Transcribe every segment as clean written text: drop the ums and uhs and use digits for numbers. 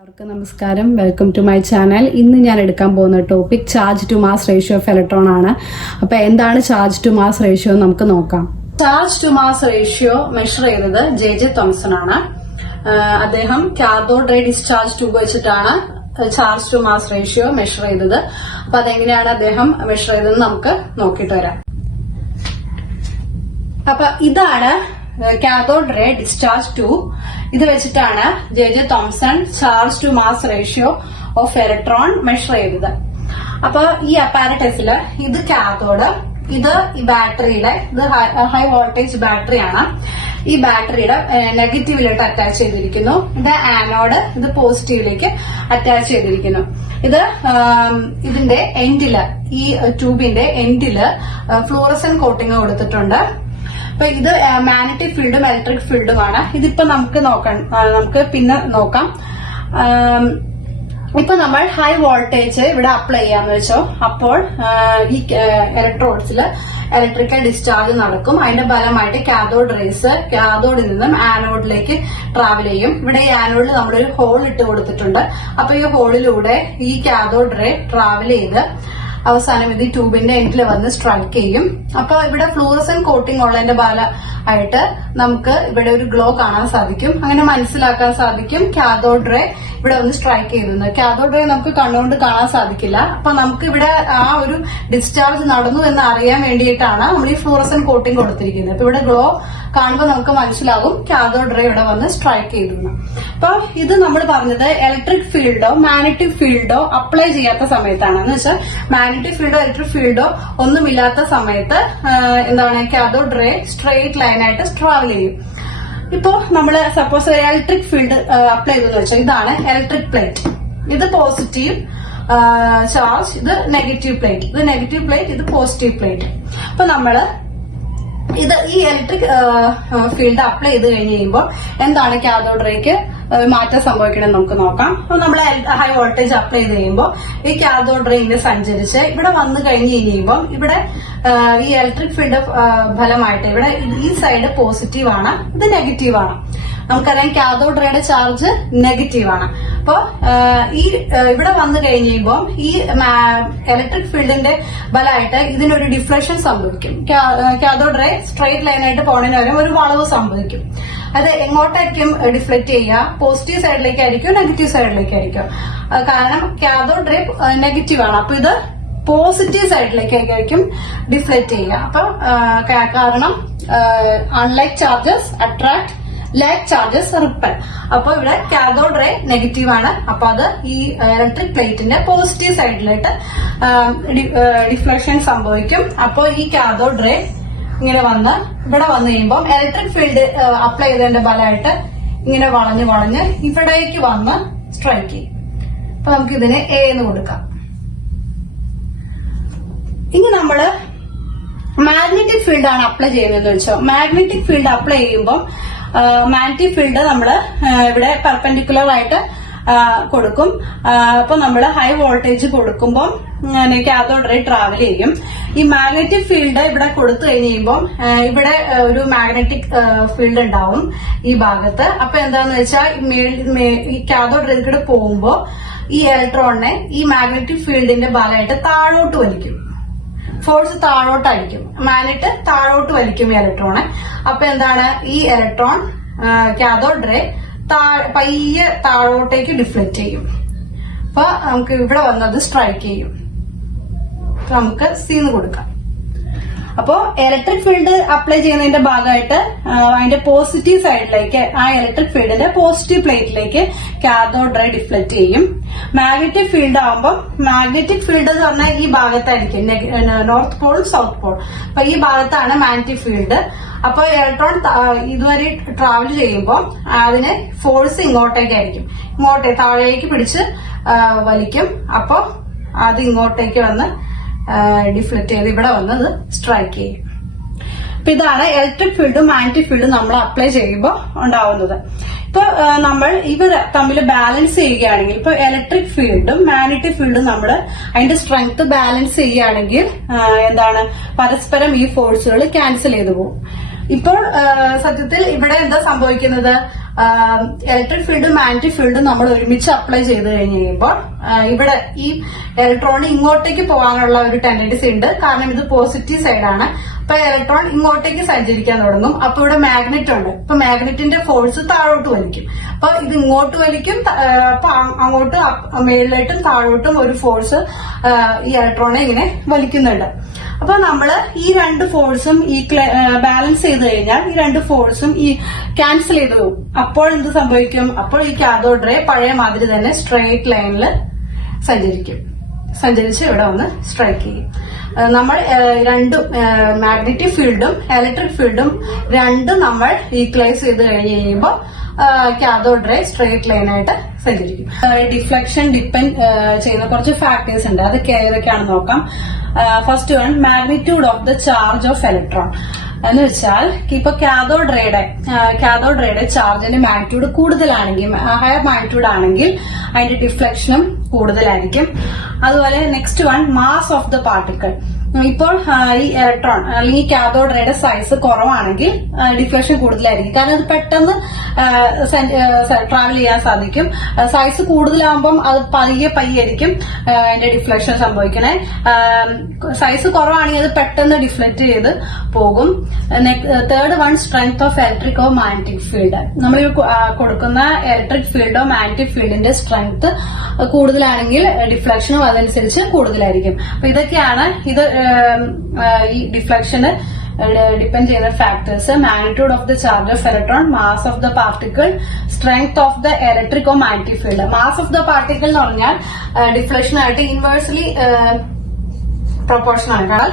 നമസ്കാരം, welcome to my channel. ഇന്ന് ഞാൻ എടുക്കാൻ പോകുന്ന topic charge to mass ratio of electron ആണ്. അപ്പൊ എന്താണ് ചാർജ് ടു മാസ് റേഷ്യോ എന്ന് നമുക്ക് നോക്കാം. Charge to mass ratio measure ചെയ്തത് ജെ ജെ തോംസൺ ആണ്. അദ്ദേഹം കാഥോഡ് റേ ഡിസ്ചാർജ് ട്യൂബ് വെച്ചിട്ടാണ് charge to mass ratio measure ചെയ്തത്. അപ്പൊ അതെങ്ങനെയാണ് അദ്ദേഹം മെഷർ ചെയ്തതെന്ന് നമുക്ക് നോക്കിയിട്ട് വരാം. അപ്പൊ ഇതാണ് കാഥോഡ് റേ ഡിസ്ചാർജ് ട്യൂബ്. ഇത് വെച്ചിട്ടാണ് J J Thomson charge to mass ratio of electron measure ചെയ്തത്. അപ്പൊ ഈ അപ്പാരറ്റസില് ഇത് കാഥോഡ്, ഇത് ഈ ബാറ്ററിയുടെ, ഇത് ഹൈ വോൾട്ടേജ് ബാറ്ററിയാണ്. ഈ ബാറ്ററിയുടെ നെഗറ്റീവിലോട്ട് അറ്റാച്ച് ചെയ്തിരിക്കുന്നു. ഇത് ആനോഡ്, ഇത് പോസിറ്റീവിലേക്ക് അറ്റാച്ച് ചെയ്തിരിക്കുന്നു. ഇതിന്റെ എൻഡില്, ഈ ട്യൂബിന്റെ എൻഡില് ഫ്ലൂറസെന്റ് കോട്ടിംഗ് കൊടുത്തിട്ടുണ്ട്. അപ്പൊ ഇത് മാഗ്നറ്റിക് ഫീൽഡും ഇലക്ട്രിക് ഫീൽഡുമാണ്. ഇതിപ്പോ നമുക്ക് പിന്നെ നോക്കാം. ഇപ്പൊ നമ്മൾ ഹൈ വോൾട്ടേജ് ഇവിടെ അപ്ലൈ ചെയ്യാന്ന് വെച്ചോ, അപ്പോൾ ഈ ഇലക്ട്രോഡ്സിൽ ഇലക്ട്രിക്കൽ ഡിസ്ചാർജ് നടക്കും. അതിന്റെ ഫലമായിട്ട് കാഥോഡ് റേസ് കാഥോഡിൽ നിന്നും ആനോഡിലേക്ക് ട്രാവൽ ചെയ്യും. ഇവിടെ ഈ ആനോഡിൽ നമ്മളൊരു ഹോൾ ഇട്ട് കൊടുത്തിട്ടുണ്ട്. അപ്പൊ ഈ ഹോളിലൂടെ ഈ കാഥോഡ് റേ ട്രാവൽ ചെയ്ത് അവസാനം ഇത് ട്യൂബിന്റെ എൻഡിൽ വന്ന് സ്ട്രൈക്ക് ചെയ്യും. അപ്പൊ ഇവിടെ ഫ്ലൂറസെന്റ് കോട്ടിംഗ് ഉള്ളതിന്റെ ഫലമായിട്ട് നമുക്ക് ഇവിടെ ഒരു ഗ്ലോ കാണാൻ സാധിക്കും. അങ്ങനെ മനസ്സിലാക്കാൻ സാധിക്കും കാഥോഡ് റേ ഇവിടെ വന്ന് സ്ട്രൈക്ക് ചെയ്തത്. കാഥോഡ് റേ നമുക്ക് കണ്ണുകൊണ്ട് കാണാൻ സാധിക്കില്ല. അപ്പൊ നമുക്ക് ഇവിടെ ആ ഒരു ഡിസ്ചാർജ് നടന്നു എന്ന് അറിയാൻ വേണ്ടിയിട്ടാണ് നമ്മൾ ഈ ഫ്ലൂറസെന്റ് കോട്ടിംഗ് കൊടുത്തിരിക്കുന്നത്. അപ്പൊ ഇവിടെ ഗ്ലോ കാണുമ്പോൾ നമുക്ക് മനസ്സിലാകും കാഥോഡ് റേ ഇവിടെ വന്ന് സ്ട്രൈക്ക് ചെയ്തു. അപ്പൊ ഇത് നമ്മൾ പറഞ്ഞത് ഇലക്ട്രിക് ഫീൽഡോ മാഗ്നറ്റിക് ഫീൽഡോ അപ്ലൈ ചെയ്യാത്ത സമയത്താണ്. എന്ന് വെച്ചാൽ മാഗ്നറ്റിക് ഫീൽഡോ ഇലക്ട്രിക് ഫീൽഡോ ഒന്നുമില്ലാത്ത സമയത്ത് എന്താണ് കാഥോഡ് റേ സ്ട്രെയിറ്റ് ലൈനായിട്ട് ട്രാവൽ ചെയ്യും. ഇപ്പോ നമ്മള് സപ്പോസ് ഇലക്ട്രിക് ഫീൽഡ് അപ്ലൈ ചെയ്തെന്ന് വെച്ചാൽ ഇതാണ് ഇലക്ട്രിക് പ്ലേറ്റ്, ഇത് പോസിറ്റീവ് ചാർജ്, ഇത് നെഗറ്റീവ് പ്ലേറ്റ്, ഇത് നെഗറ്റീവ് പ്ലേറ്റ്, ഇത് പോസിറ്റീവ് പ്ലേറ്റ്. അപ്പൊ നമ്മള് ഇത് ഈ ഇലക്ട്രിക് ഫീൽഡ് അപ്ലൈ ചെയ്ത് കഴിഞ്ഞ് കഴിയുമ്പോൾ എന്താണ് കാഥോഡ് റേക്ക് മാറ്റം സംഭവിക്കണമെന്ന് നമുക്ക് നോക്കാം. അപ്പൊ നമ്മൾ ഹൈ വോൾട്ടേജ് അപ്ലൈ ചെയ്ത് കഴിയുമ്പോൾ ഈ കാഥോഡ് റേ ഇങ്ങനെ സഞ്ചരിച്ച് ഇവിടെ വന്നു കഴിഞ്ഞ് കഴിയുമ്പോൾ ഇവിടെ ഈ ഇലക്ട്രിക് ഫീൽഡ് ഫലമായിട്ട് ഇവിടെ ഈ സൈഡ് പോസിറ്റീവ് ആണ്, ഇത് നെഗറ്റീവ് ആണ്. നമുക്കറിയാം കാഥോഡ് റേയുടെ ചാർജ് നെഗറ്റീവ് ആണ്. അപ്പൊ ഈ ഇവിടെ വന്നു കഴിഞ്ഞ് കഴിയുമ്പോൾ ഈ ഇലക്ട്രിക് ഫീൽഡിന്റെ ഫലമായിട്ട് ഇതിനൊരു ഡിഫ്ലക്ഷൻ സംഭവിക്കും. കാഥോഡ് റേ സ്ട്രെയിറ്റ് ലൈനായിട്ട് പോണതിന് പകരം ഒരു വളവ് സംഭവിക്കും. അത് എങ്ങോട്ടായിരിക്കും ഡിഫ്ലക്ട് ചെയ്യുക? പോസിറ്റീവ് സൈഡിലേക്കായിരിക്കും, നെഗറ്റീവ് സൈഡിലേക്കായിരിക്കും. കാരണം കാഥോഡ് റേ നെഗറ്റീവ് ആണ്. അപ്പൊ ഇത് പോസിറ്റീവ് സൈഡിലേക്കായിരിക്കും ഡിഫ്ലക്ട് ചെയ്യുക. അപ്പൊ കാരണം unlike charges attract, like charges ripple. അപ്പൊ ഇവിടെ കാഥോഡ് റേ നെഗറ്റീവ് ആണ്. അപ്പൊ അത് ഈ ഇലക്ട്രിക് പ്ലേറ്റിന്റെ പോസിറ്റീവ് സൈഡിലേക്ക് ഡിഫ്ലക്ഷൻ സംഭവിക്കും. അപ്പൊ ഈ കാഥോഡ് റേ ഇങ്ങനെ വന്ന് ഇവിടെ വന്നു കഴിയുമ്പോൾ ഇലക്ട്രിക് ഫീൽഡ് അപ്ലൈ ചെയ്തതിന്റെ ഫലമായിട്ട് ഇങ്ങനെ വളഞ്ഞ് വളഞ്ഞ് ഇവിടേക്ക് വന്ന് സ്ട്രൈക്ക് ചെയ്യും. അപ്പൊ നമുക്ക് ഇതിന് എ എന്ന് കൊടുക്കാം. ഇനി നമ്മള് മാഗ്നറ്റിക് ഫീൽഡ് ആണ് അപ്ലൈ ചെയ്യുന്നതെന്ന് വെച്ചോ, മാഗ്നറ്റിക് ഫീൽഡ് അപ്ലൈ ചെയ്യുമ്പോൾ മാഗ്നറ്റിക് ഫീൽഡ് നമ്മള് ഇവിടെ പെർപെൻഡിക്കുലർ ആയിട്ട് കൊടുക്കും. അപ്പൊ നമ്മൾ ഹൈ വോൾട്ടേജ് കൊടുക്കുമ്പോൾ കാഥോഡ് റേ ട്രാവൽ ചെയ്യും. ഈ മാഗ്നറ്റിക് ഫീൽഡ് ഇവിടെ കൊടുത്തു കഴിഞ്ഞ് കഴിയുമ്പോൾ ഇവിടെ ഒരു മാഗ്നറ്റിക് ഫീൽഡ് ഉണ്ടാവും ഈ ഭാഗത്ത്. അപ്പൊ എന്താന്ന് വെച്ചാൽ ഈ കാഥോഡ് റേ കൂടെ പോകുമ്പോ ഈ ഇലക്ട്രോണിനെ ഈ മാഗ്നറ്റിക് ഫീൽഡിന്റെ ഭാഗമായിട്ട് താഴോട്ട് വലിക്കും. ഫോഴ്സ് താഴോട്ടായിരിക്കും, മാഗ്നറ്റ് താഴോട്ട് വലിക്കും ഈ ഇലക്ട്രോണെ. അപ്പൊ എന്താണ് ഈ ഇലക്ട്രോൺ കാഥോഡ് റേ പയ്യെ താഴോട്ടേക്ക് ഡിഫ്ലക്ട് ചെയ്യും. അപ്പൊ നമുക്ക് ഇവിടെ വന്നത് സ്ട്രൈക്ക് ചെയ്യും. നമുക്ക് സീന്ന് കൊടുക്കാം. അപ്പോ ഇലക്ട്രിക് ഫീൽഡ് അപ്ലൈ ചെയ്യുന്നതിന്റെ ഭാഗമായിട്ട് അതിന്റെ പോസിറ്റീവ് സൈഡിലേക്ക്, ആ ഇലക്ട്രിക് ഫീൽഡിന്റെ പോസിറ്റീവ് പ്ലേറ്റിലേക്ക് കാഥോഡ് റേ ഡിഫ്ലക്ട് ചെയ്യും. മാഗ്നറ്റിക് ഫീൽഡ് ആവുമ്പോൾ മാഗ്നറ്റിക് ഫീൽഡ് എന്ന് പറഞ്ഞാൽ ഈ ഭാഗത്തായിരിക്കും, നോർത്ത് പോൾ സൗത്ത് പോൾ. അപ്പൊ ഈ ഭാഗത്താണ് മാഗ്നറ്റിക് ഫീൽഡ്. അപ്പൊ ഇലക്ട്രോൺ ഇതുവരെ ട്രാവൽ ചെയ്യുമ്പോൾ അതിന് ഫോഴ്സ് ഇങ്ങോട്ടേക്കായിരിക്കും, താഴേക്ക് പിടിച്ച് വലിക്കും. അപ്പൊ അത് ഇങ്ങോട്ടേക്ക് വന്ന് ഡിഫ്ലക്ട് ചെയ്ത് ഇവിടെ വന്നത് സ്ട്രൈക്ക് ചെയ്യും. അപ്പൊ ഇതാണ് ഇലക്ട്രിക് ഫീൽഡും മാഗ്നറ്റിക് ഫീൽഡും നമ്മൾ അപ്ലൈ ചെയ്യുമ്പോൾ ഉണ്ടാവുന്നത്. ഇപ്പൊ നമ്മൾ ഇവർ തമ്മിൽ ബാലൻസ് ചെയ്യുകയാണെങ്കിൽ, ഇപ്പൊ ഇലക്ട്രിക് ഫീൽഡും മാഗ്നറ്റിക് ഫീൽഡും നമ്മൾ അതിന്റെ സ്ട്രെങ്ത് ബാലൻസ് ചെയ്യുകയാണെങ്കിൽ എന്താണ്, പരസ്പരം ഈ ഫോഴ്സുകൾ ക്യാൻസൽ ചെയ്തു പോകും. ഇപ്പോൾ സത്യത്തിൽ ഇവിടെ എന്താ സംഭവിക്കുന്നത്, ഇലക്ട്രിക് ഫീൽഡും മാഗ്നറ്റിക് ഫീൽഡും നമ്മൾ ഒരുമിച്ച് അപ്ലൈ ചെയ്ത് കഴിഞ്ഞ് കഴിയുമ്പോൾ ഇവിടെ ഈ ഇലക്ട്രോൺ ഇങ്ങോട്ടേക്ക് പോകാനുള്ള ഒരു ടെൻഡൻസി ഉണ്ട്. കാരണം ഇത് പോസിറ്റീവ് സൈഡാണ്. അപ്പൊ ഇലക്ട്രോൺ ഇങ്ങോട്ടേക്ക് സഞ്ചരിക്കാൻ തുടങ്ങും. അപ്പൊ ഇവിടെ മാഗ്നറ്റ് ഉണ്ട്. അപ്പൊ മാഗ്നറ്റിന്റെ ഫോഴ്സ് താഴോട്ട് വലിക്കും. അപ്പൊ ഇത് ഇങ്ങോട്ട് വലിക്കും. അപ്പൊ അങ്ങോട്ട് മേളിലോട്ടും താഴോട്ടും ഒരു ഫോഴ്സ് ഈ ഇലക്ട്രോണെ ഇങ്ങനെ വലിക്കുന്നുണ്ട്. അപ്പൊ നമ്മള് ഈ രണ്ട് ഫോഴ്സും ബാലൻസ് ചെയ്ത് കഴിഞ്ഞാൽ ഈ രണ്ട് ഫോഴ്സും ഈ ക്യാൻസൽ ചെയ്ത് പോകും. അപ്പോൾ എന്ത് സംഭവിക്കും? അപ്പോൾ ഈ കാഥോഡ് റേ പഴയ മാതിരി തന്നെ സ്ട്രെയിറ്റ് ലൈനിൽ സഞ്ചരിച്ച് ഇവിടെ വന്ന് സ്ട്രൈക്ക് ചെയ്യും. നമ്മൾ രണ്ടും മാഗ്നറ്റിക് ഫീൽഡും ഇലക്ട്രിക് ഫീൽഡും രണ്ടും നമ്മൾ ഈക്വലൈസ് ചെയ്ത് കഴിഞ്ഞ് കഴിയുമ്പോൾ കാഥോഡ് റേ സ്ട്രെയിറ്റ് ലൈനായിട്ട് സഞ്ചരിക്കും. ഡിഫ്ലക്ഷൻ ഡിപ്പെൻഡ് ചെയ്യുന്ന കുറച്ച് ഫാക്ടേഴ്സ് ഉണ്ട്. അത് ഏതൊക്കെയാണെന്ന് നോക്കാം. First one, magnitude of the charge of electron. എന്ന് വെച്ചാൽ ഇപ്പൊ കാഥോഡ് റേയുടെ ചാർജിന്റെ മാഗ്നിറ്റ്യൂഡ് കൂടുതലാണെങ്കിൽ, ഹയർ മാഗ്നിറ്റ്യൂഡ് ആണെങ്കിൽ അതിന്റെ ഡിഫ്ലക്ഷനും കൂടുതലായിരിക്കും. അതുപോലെ next one, mass of the particle. ഇപ്പോൾ ഈ ഇലക്ട്രോൺ അല്ലെങ്കിൽ കാഥോഡ് റേയുടെ സൈസ് കുറവാണെങ്കിൽ ഡിഫ്ലക്ഷൻ കൂടുതലായിരിക്കും. കാരണം അത് പെട്ടെന്ന് ട്രാവൽ ചെയ്യാൻ സാധിക്കും. സൈസ് കൂടുതലാകുമ്പം അത് പയ്യെ ആയിരിക്കും അതിന്റെ ഡിഫ്ലക്ഷൻ സംഭവിക്കണേ. സൈസ് കുറവാണെങ്കിൽ അത് പെട്ടെന്ന് ഡിഫ്ലക്ട് ചെയ്ത് പോകും. Third one, strength of electric or magnetic field. നമ്മൾ കൊടുക്കുന്ന ഇലക്ട്രിക് ഫീൽഡോ മാഗ്നറ്റിക് ഫീൽഡിന്റെ സ്ട്രെങ്ത് കൂടുതലാണെങ്കിൽ ഡിഫ്ലക്ഷനും അതനുസരിച്ച് കൂടുതലായിരിക്കും. അപ്പൊ ഇതൊക്കെയാണ് ഈ ഡിഫ്ലക്ഷന് ഡിപ്പെൻഡ് ചെയ്യുന്ന factors. Magnitude of the charge of electron, mass of the particle, strength of the electric or magnetic field. Mass of the particle എന്ന് പറഞ്ഞാൽ ഡിഫ്ലക്ഷനായിട്ട് ഇൻവേഴ്സ്ലി പ്രൊപ്പോർഷണൽ ആണ്. കാരണം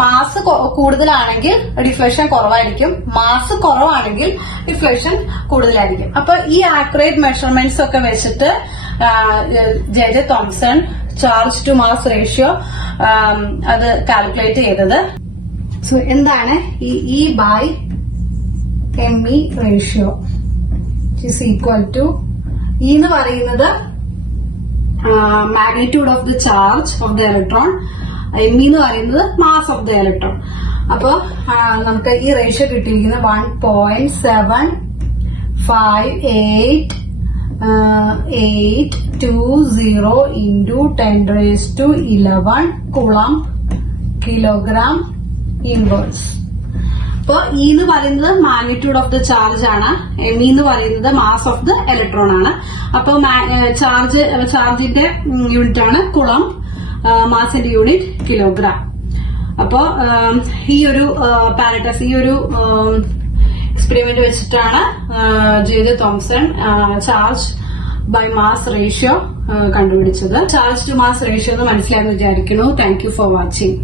മാസ് കൂടുതലാണെങ്കിൽ ഡിഫ്ലക്ഷൻ കുറവായിരിക്കും, മാസ് കുറവാണെങ്കിൽ ഡിഫ്ലക്ഷൻ കൂടുതലായിരിക്കും. അപ്പൊ ഈ ആക്യുറേറ്റ് മെഷർമെന്റ്സ് ഒക്കെ വെച്ചിട്ട് J J Thomson charge to mass ratio അത് കാൽക്കുലേറ്റ് ചെയ്തത്. സോ എന്താണ് ഈ e by m e ratio is equal to, e എന്ന് പറയുന്നത് magnitude of the charge of the electron, m e എന്ന് പറയുന്നത് മാസ് ഓഫ് ദ ഇലക്ട്രോൺ. അപ്പൊ നമുക്ക് ഈ റേഷ്യോ കിട്ടിയിരിക്കുന്നത് 1.75820 into 10⁻11 Coulomb കിലോഗ്രാം ഇൻവേഴ്സ്. അപ്പൊ ഇ എന്ന് പറയുന്നത് മാഗ്നിറ്റ്യൂഡ് ഓഫ് ദ ചാർജ് ആണ്, എം ഇ എന്ന് പറയുന്നത് മാസ് ഓഫ് ദ ഇലക്ട്രോൺ ആണ്. അപ്പൊ ചാർജിന്റെ യൂണിറ്റ് ആണ് കുളം, മാസിന്റെ യൂണിറ്റ് കിലോഗ്രാം. അപ്പോ ഈ ഒരു പാരറ്റസ്, ഈ ഒരു എക്സ്പെരിമെന്റ് വെച്ചിട്ടാണ് J J Thomson charge by mass ratio കണ്ടുപിടിച്ചത്. ചാർജ് ടു മാസ് റേഷ്യോ എന്ന് മനസ്സിലായെന്ന് വിചാരിക്കുന്നു. Thank you for watching.